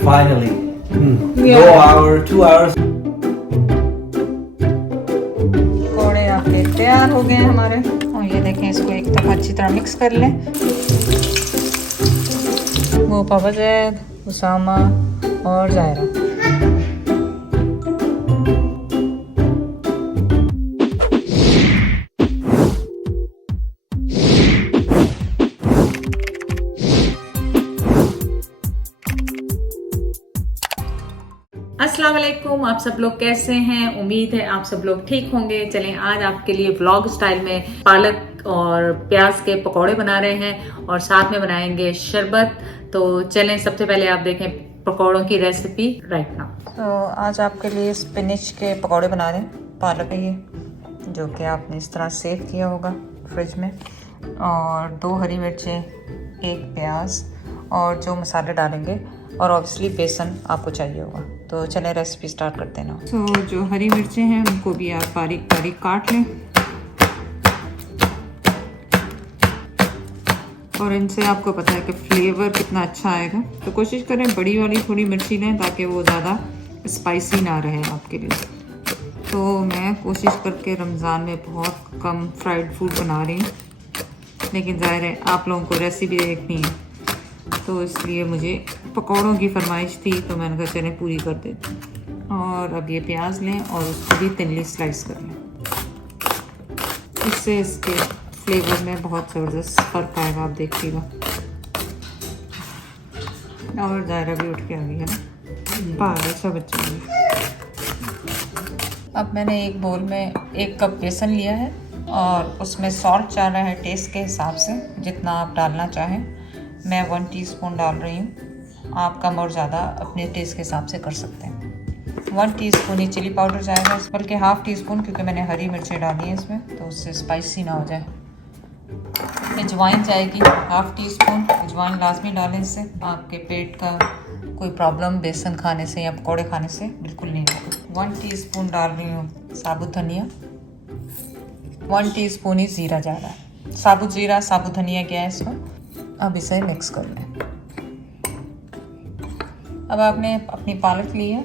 Finally, Yeah. 2 hours. पकौड़े आपके तैयार हो गए हैं हमारे। और ये देखें, इसको एक दफ़ा अच्छी तरह मिक्स कर लें। वो पापा जैद, उसामा और जायरा। अस्सलाम वालेकुम, आप सब लोग कैसे हैं? उम्मीद है आप सब लोग ठीक होंगे। चलें, आज आपके लिए व्लॉग स्टाइल में पालक और प्याज के पकौड़े बना रहे हैं और साथ में बनाएंगे शरबत। तो चलें, सबसे पहले आप देखें पकौड़ों की रेसिपी राइट नाउ। तो आज आपके लिए स्पिनच के पकौड़े बना रहे हैं। पालक है ये, जो कि आपने इस तरह सेव किया होगा फ्रिज में, और 2 हरी मिर्चें, 1 प्याज, और जो मसाले डालेंगे, और ऑब्वियसली बेसन आपको चाहिए होगा। तो चलें रेसिपी स्टार्ट करते हैं ना। तो जो हरी मिर्चें हैं उनको भी आप बारीक बारीक काट लें, और इनसे आपको पता है कि फ्लेवर कितना अच्छा आएगा। तो कोशिश करें बड़ी वाली थोड़ी मिर्ची लें ताकि वो ज़्यादा स्पाइसी ना रहे आपके लिए। तो मैं कोशिश करके रमज़ान में बहुत कम फ्राइड फूड बना रही हूँ, लेकिन ज़ाहिर है आप लोगों को रेसिपी देखनी है, तो इसलिए मुझे पकौड़ों की फरमाइश थी, तो मैंने कहा चलें पूरी कर देती हूँ। और अब ये प्याज लें और उसको भी तिनली स्लाइस कर लें। इससे इसके फ्लेवर में बहुत ज़बरदस्त फ़र्क आएगा, आप देखिएगा। और दायरा भी उठ के आ गई है ना, पागल सा बच्चा है। अब मैंने एक बोल में 1 कप बेसन लिया है, और उसमें सॉल्ट डाल रहा है टेस्ट के हिसाब से, जितना आप डालना चाहें। मैं 1 टीस्पून डाल रही हूँ, आप कम और ज़्यादा अपने टेस्ट के हिसाब से कर सकते हैं। 1 टीस्पून ही चिली पाउडर जाएगा, बल्कि ½ टीस्पून, क्योंकि मैंने हरी मिर्चें डाली हैं इसमें, तो उससे स्पाइसी ना हो जाए। अजवाइन जाएगी ½ टीस्पून। अजवाइन लाजमी डालें, इससे आपके पेट का कोई प्रॉब्लम बेसन खाने से या पकौड़े खाने से बिल्कुल नहीं होगा। 1 टीस्पून डाल रही हूँ साबुत धनिया। 1 टीस्पून ही ज़ीरा जा रहा है, साबुत ज़ीरा साबुत धनिया क्या है इसमें। अब इसे मिक्स कर लें। अब आपने अपनी पालक ली है,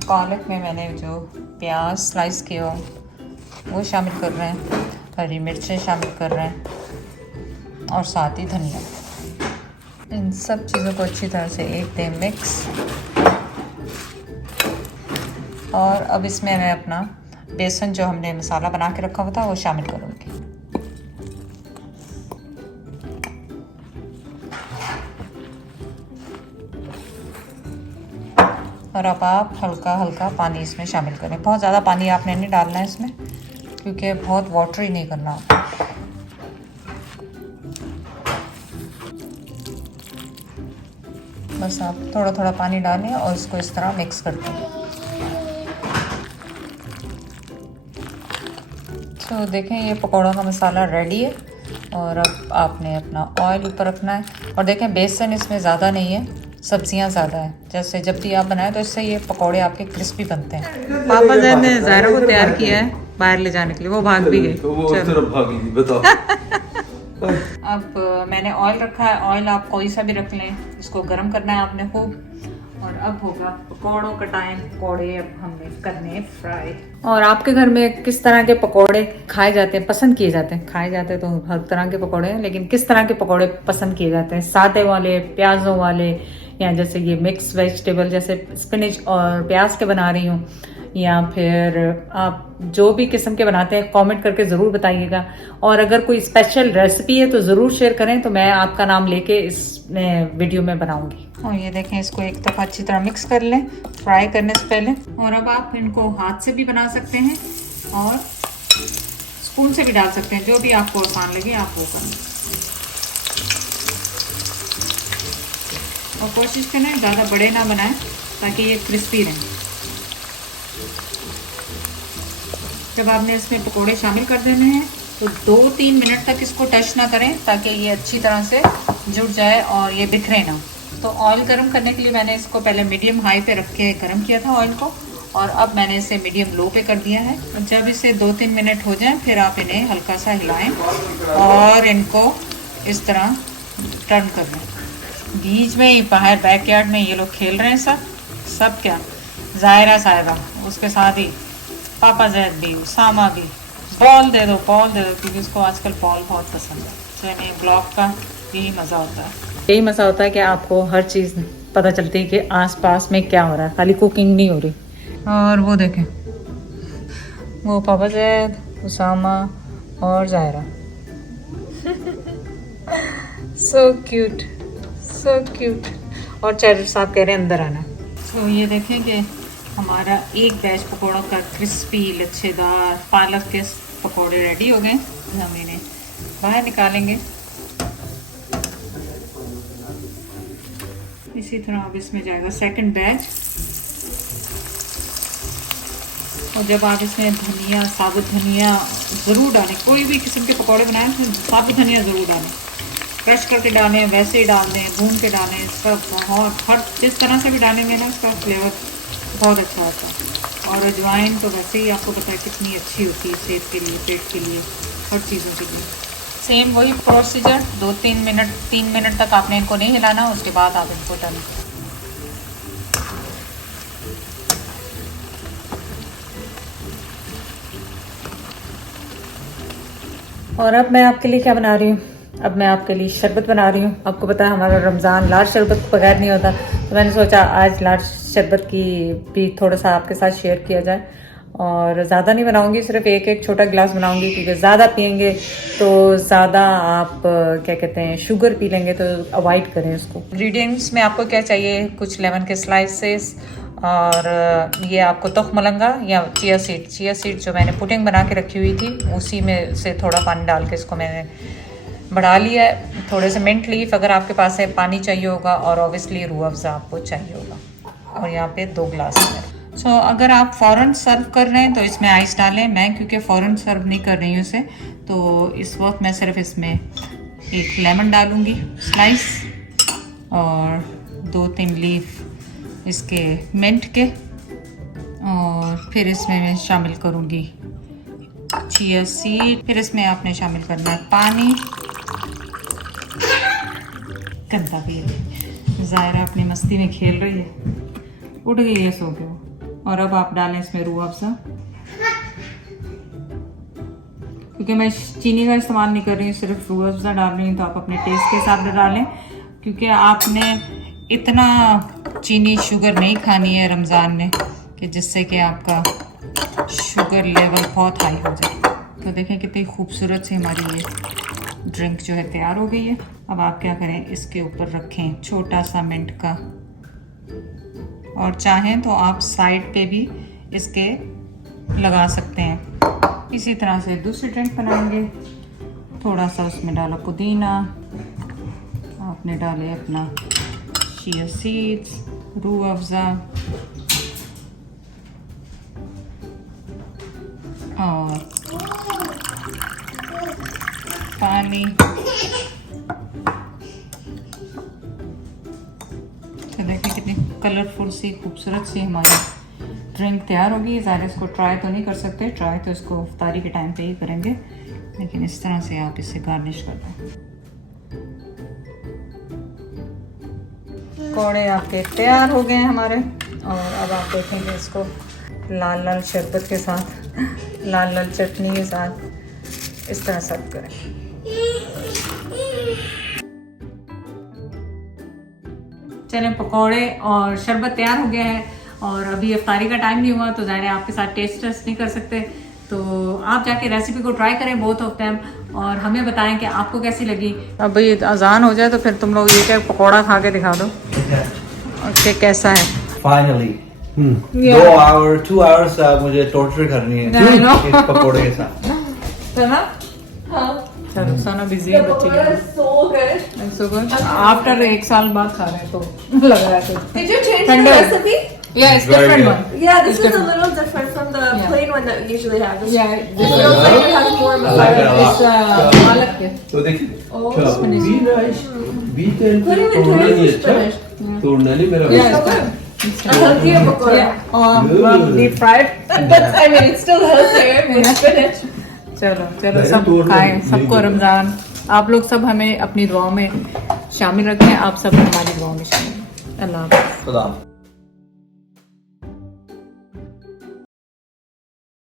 पालक में मैंने जो प्याज स्लाइस किया वो शामिल कर रहे हैं, हरी मिर्चें शामिल कर रहे हैं, और साथ ही धनिया। इन सब चीज़ों को अच्छी तरह से एक दे मिक्स। और अब इसमें मैं अपना बेसन जो हमने मसाला बना के रखा हुआ था वो शामिल करूँगी। और अब आप हल्का हल्का पानी इसमें शामिल करें। बहुत ज़्यादा पानी आपने नहीं डालना है इसमें, क्योंकि बहुत वाटरी नहीं करना आपको। बस आप थोड़ा थोड़ा पानी डालें और इसको इस तरह मिक्स करते हैं। तो देखें, ये पकौड़ों का मसाला रेडी है, और अब आपने अपना ऑयल ऊपर रखना है। और देखें, बेसन इसमें ज़्यादा नहीं है, सब्जियां ज़्यादा है। जैसे जब भी आप बनाएं तो इससे ये पकौड़े आपके क्रिस्पी बनते हैं। पापा जैद ने ज़ायरा को तैयार किया है बाहर ले जाने के लिए, वो भाग भी गई। तो वो उस तरफ भाग गई, बताओ। अब मैंने ऑयल रखा है, ऑयल आप कोई सा भी रख लें, इसको गर्म करना है आपने खूब। और अब होगा पकौड़ों का टाइम। पकौड़े अब हमने करने फ्राई। और आपके घर में किस तरह के पकौड़े खाए जाते हैं, पसंद किए जाते हैं? खाए जाते हैं तो हर तरह के पकौड़े हैं, लेकिन किस तरह के पकौड़े पसंद किए जाते हैं? सादे वाले, प्याजों वाले, या जैसे ये मिक्स वेजिटेबल जैसे स्पिनच और प्याज के बना रही हूँ, या फिर आप जो भी किस्म के बनाते हैं कमेंट करके ज़रूर बताइएगा। और अगर कोई स्पेशल रेसिपी है तो ज़रूर शेयर करें, तो मैं आपका नाम लेके इस वीडियो में बनाऊंगी। और ये देखें, इसको एक दफ़ा अच्छी तरह मिक्स कर लें फ्राई करने से पहले। और अब आप इनको हाथ से भी बना सकते हैं और स्पून से भी डाल सकते हैं, जो भी आपको आसान लगे आप वो करें। और कोशिश करें ज़्यादा बड़े ना बनाएं, ताकि ये क्रिस्पी रहें। जब आपने इसमें पकोड़े शामिल कर देने हैं तो 2-3 मिनट तक इसको टच ना करें, ताकि ये अच्छी तरह से जुड़ जाए और ये बिखरे ना। तो ऑयल गर्म करने के लिए मैंने इसको पहले मीडियम हाई पे रख के गर्म किया था ऑयल को, और अब मैंने इसे मीडियम लो पे कर दिया है। जब इसे 2-3 मिनट हो जाएं, फिर आप इन्हें हल्का सा हिलाएं और इनको इस तरह टर्न कर लें। बीच में ही बाहर बैकयार्ड में ये लोग खेल रहे हैं सब क्या जायरा साहिबा, उसके साथ ही पापा जैद भी, उसामा भी। बॉल दे दो क्योंकि उसको आजकल बॉल बहुत पसंद है। चलिए ब्लॉग का यही मज़ा होता है, यही मज़ा होता है कि आपको हर चीज़ पता चलती है कि आसपास में क्या हो रहा है, खाली कुकिंग नहीं हो रही। और वो देखें, वो पापा जैद, उसामा और Zaira. So cute, so cute. और चैरर साहब कह रहे हैं अंदर आना। तो ये देखें कि हमारा एक बैच पकौड़ों का क्रिस्पी लच्छेदार पालक के पकौड़े रेडी हो गए। हम इन्हें बाहर निकालेंगे। इसी तरह अब इसमें जाएगा सेकंड बैच। और जब आप इसमें धनिया, साबुत धनिया ज़रूर डालें, कोई भी किस्म के पकौड़े बनाएं तो साबुत धनिया ज़रूर डालें। क्रश करके डालें, वैसे ही डाल दें, भून के डालें। इसका बहुत हर जिस तरह से भी डालेंगे ना, इसका फ्लेवर बहुत अच्छा होता है। और अजवाइन तो वैसे ही आपको पता है कितनी अच्छी होती है सेहत के लिए, पेट के लिए, हर चीज़ों के लिए। सेम वही प्रोसीजर, 3 मिनट तक आपने इनको नहीं हिलाना, उसके बाद आप इनको टर्न करें। और अब मैं आपके लिए क्या बना रही हूँ? अब मैं आपके लिए शरबत बना रही हूँ। आपको पता है हमारा रमज़ान लाल शरबत बगैर नहीं होता, तो मैंने सोचा आज लाल शरबत की भी थोड़ा सा आपके साथ शेयर किया जाए। और ज़्यादा नहीं बनाऊँगी, सिर्फ एक छोटा गिलास बनाऊँगी, क्योंकि ज़्यादा पियेंगे तो ज़्यादा आप क्या कहते हैं शुगर पी लेंगे, तो अवॉइड करें उसको। इंग्रेडिएंट्स में आपको क्या चाहिए? कुछ लेमन के स्लाइसेस, और ये आपको तोख मलंगा या चिया सीड जो मैंने पुडिंग बना के रखी हुई थी, उसी में से थोड़ा पानी डाल के इसको मैंने बढ़ा लिया है। थोड़े से मिंट लीफ अगर आपके पास है, पानी चाहिए होगा, और ऑब्वियसली रूह अफ़ज़ा आपको चाहिए होगा। और यहाँ पे 2 ग्लास है। सो अगर आप फ़ौरन सर्व कर रहे हैं तो इसमें आइस डालें। मैं क्योंकि फ़ौरन सर्व नहीं कर रही हूँ इसे, तो इस वक्त मैं सिर्फ इसमें एक लेमन डालूँगी स्लाइस, और 2-3 लीफ इसके मिंट के, और फिर इसमें मैं शामिल करूँगी चिया सीड। फिर इसमें आपने शामिल करना है पानी। गंदा भी है, ज़ायरा अपनी मस्ती में खेल रही है, उठ गई है सो के। और अब आप डालें इसमें रूह अफ़ज़ा, क्योंकि मैं चीनी का इस्तेमाल नहीं कर रही हूँ, सिर्फ रूह अफ़ज़ा डाल रही हूँ, तो आप अपने टेस्ट के हिसाब से डालें, क्योंकि आपने इतना चीनी शुगर नहीं खानी है रमज़ान में कि जिससे कि आपका शुगर लेवल बहुत हाई हो जाए। तो देखें कितनी खूबसूरत से हमारी ये ड्रिंक जो है तैयार हो गई है। अब आप क्या करें, इसके ऊपर रखें छोटा सा मिंट का, और चाहें तो आप साइड पे भी इसके लगा सकते हैं। इसी तरह से दूसरी ड्रिंक बनाएंगे। थोड़ा सा उसमें डाला पुदीना, आपने डाले अपना चिया सीड्स, रूह अफ़ज़ा, और पानी। तो देखिए कितनी कलरफुल सी खूबसूरत सी हमारी ड्रिंक तैयार होगी। ज़्यादा इसको ट्राई तो नहीं कर सकते, ट्राई तो इसको इफ्तारी के टाइम पे ही करेंगे, लेकिन इस तरह से आप इसे गार्निश कर दें। पकौड़े आपके तैयार हो गए हैं हमारे, और अब आप देखेंगे इसको लाल लाल शरबत के साथ, लाल लाल चटनी के साथ इस तरह सर्व करें। चलें, पकौड़े और शरबत तैयार हो गया है, और अभी इफ्तारी का टाइम नहीं हुआ, तो ज़ाहिर है आपके साथ टेस्ट नहीं कर सकते। तो आप जाके रेसिपी को ट्राई करें बोथ ऑफ टाइम, और हमें बताएं कि आपको कैसी लगी। अब ये अजान हो जाए तो फिर तुम लोग ये क्या पकौड़ा खा के दिखा दो कि कैसा है। फाइनली 2 आवर्स मुझे टॉर्चर करनी है इस पकोड़े के साथ। चलो सना बिजी है बच्चे, सो गुड। आफ्टर 1 साल बाद खा रहे हैं तो लग रहा है। Did you change the recipe? Yeah, it's different one. Yeah, this was a little different from the plain one that we usually have. This Yeah, it feels like it has more like masala. it. पालक के। तो देखिए Oh, B rice B तेल Put him in तोड़ना नहीं Turkish अच्छा, spinach. तोड़ना नहीं मेरा Yeah, So it's good. good. A healthier pakora. Well, deep fried. But I mean, it's still healthier with spinach. चलो चलो नहीं, सब तोड़ना खाएं, नहीं, सबको नहीं। रमजान। आप लोग सब हमें अपनी दुआओं में शामिल रखें। आप सब हमारी दुआ में शामिल। अल्लाह हाफ़िज़। खुदा